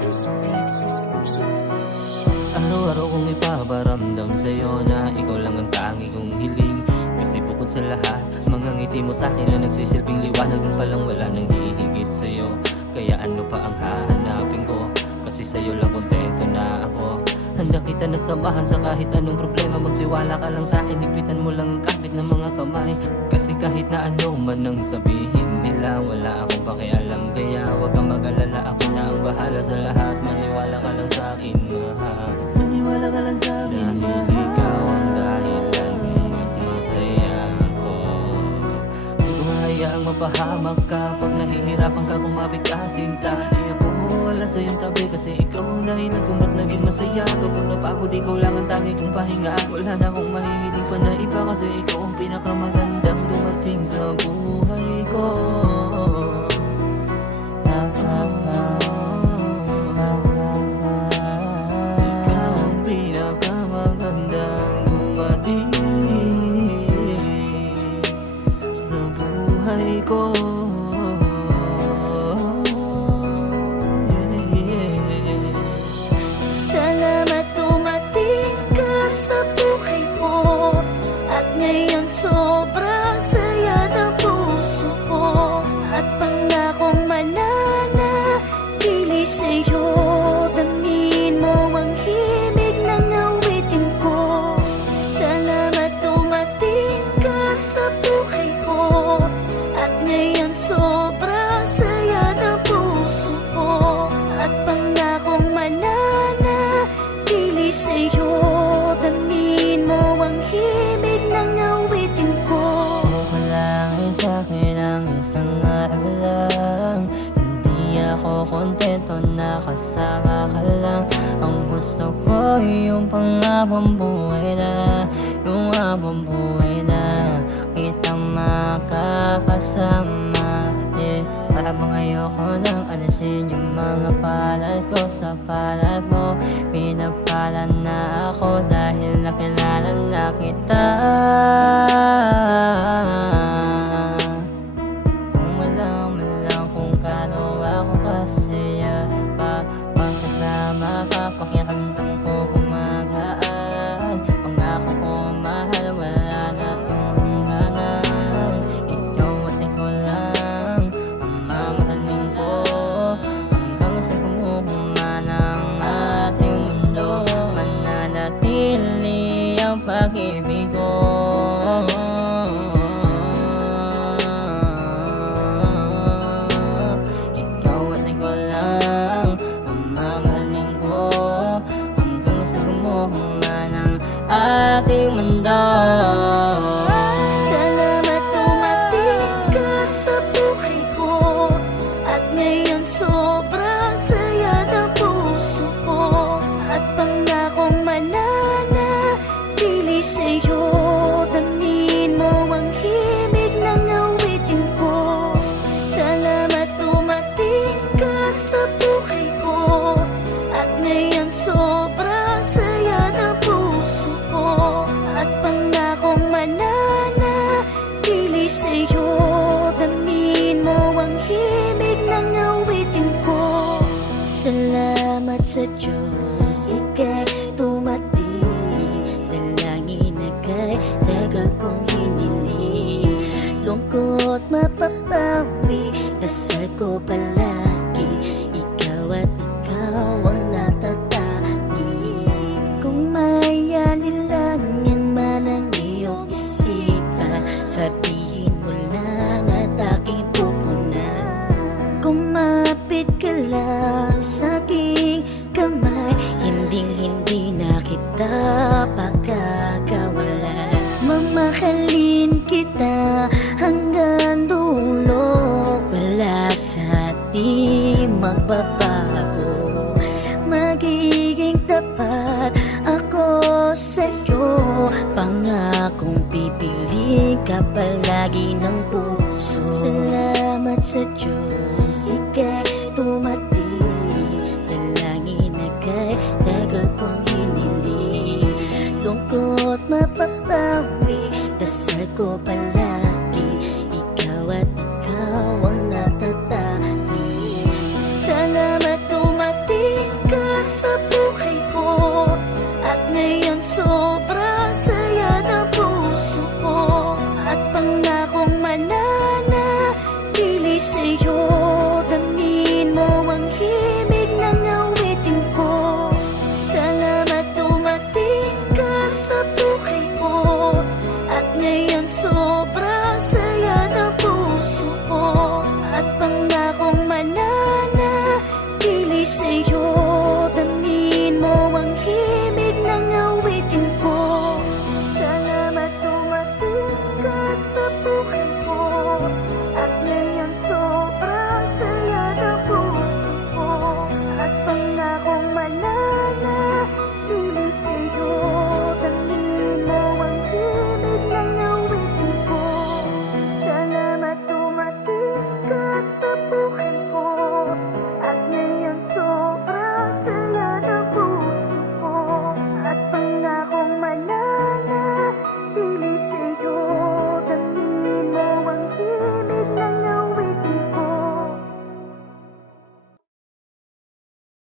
This beats exclusive. Araw-araw kong ipaparamdam sa'yo na ikaw lang ang tangi kong hiling. Kasi bukod sa lahat, mga ngiti mo sa'kin na nagsisilbing liwanag. Nung palang wala nang hihigit sa'yo, kaya ano pa ang hahanapin ko? Kasi sa'yo lang kontento na ako. Handa kita na samahan sa kahit anong problema. Magtiwala ka lang sa'kin, higpitan mo lang ang kapit ng mga kamay. Kasi kahit na ano man ang sabihin nila, wala akong pakialam. Kaya wag kang mag-alala, ako na ang bahala sa lahat. Maniwala ka lang sa'kin, mahal. Maniwala ka lang sa'kin, mahal. Dahil ikaw ang dahilan kung masaya ako. Huwag kong hayaang mapahamak ka pag nahihirapan ka, kumapit ka sinta. Di ako mawala sa iyong tabi kasi ikaw ang dahilan kung ba't naging masaya. Kapag napagod, ikaw lang ang tangi kong pahinga. Wala na akong mahihiling pa na iba kasi ikaw ang pinakamagandang dumating sa buhay ko. Ikaw ang pinakamagandang dumating sa buhay ko. Salamat dumating ka sa buhay ko. At ngayon sobrang saya ng puso ko. At pangakong mananatili sa'yo. Damhin mo ang himig ng awitin ko. Salamat dumating ka sa buhay ko. At ngayon sobrang saya ng puso ko. At pangakong mananatili sa'yo. Damhin mo ang himig ng awitin ko. Malangin sa'kin ang isang araw lang. Hindi ako kontento na kasama ka lang. Ang gusto ko yung pangabang buhay na, yung habang buhay na kitang makakasama. Para bang ayoko nang alisin yung mga palad ko sa palad mo. Pinapalad na ako dahil nakilala na kita. Kung alam mo lang kung kano ako kasaya pagkasama ka, pakiramdam ko gumagaan. Pangako ko mahal, wala na akong hangganan. Ikaw at ikaw lang ang mamahalin ko hanggang sa gumuhuma ng ating mundo. Mananatili ang pag-ibig ko. Ikaw at ikaw lang ang mamahalin ko hanggang sa gumuhuma ng ating mundo. Salamat dumating ka sa buhay ko. At ngayon sobrang saya ng puso ko. At pangakong mananatili sa'yo. Damhin mo ang himig ng awitin ko. Salamat dumating ka sa buhay ko. At ngayon sobrang saya ng puso ko. At pangakong mananatili sa'yo. Damhin mo ang himig ng awitin ko. Salamat sa Diyos, ika'y dumating. Dalangin na kay tagal kong hiniling. Lungkot mapapawi, dasal ko palagi. Ikaw at ikaw ang natatangi. Kung may alilangan man ang iyong isipan, sabihin mo lang at aking pupunan. Kumapit ka lang sa aking kamay, hinding-hindi na kita pagkakawalan. Mamahalin kita hanggang dulo, wala sa ating magbabago. Magiging tapat ako sa'yo, pangakong pipili ka palagi ng puso. Salamat sa Diyos, ika'y dumating. Dalangin na kay tagal kong hiniling. Lungkot mapapawi, dasal ko pala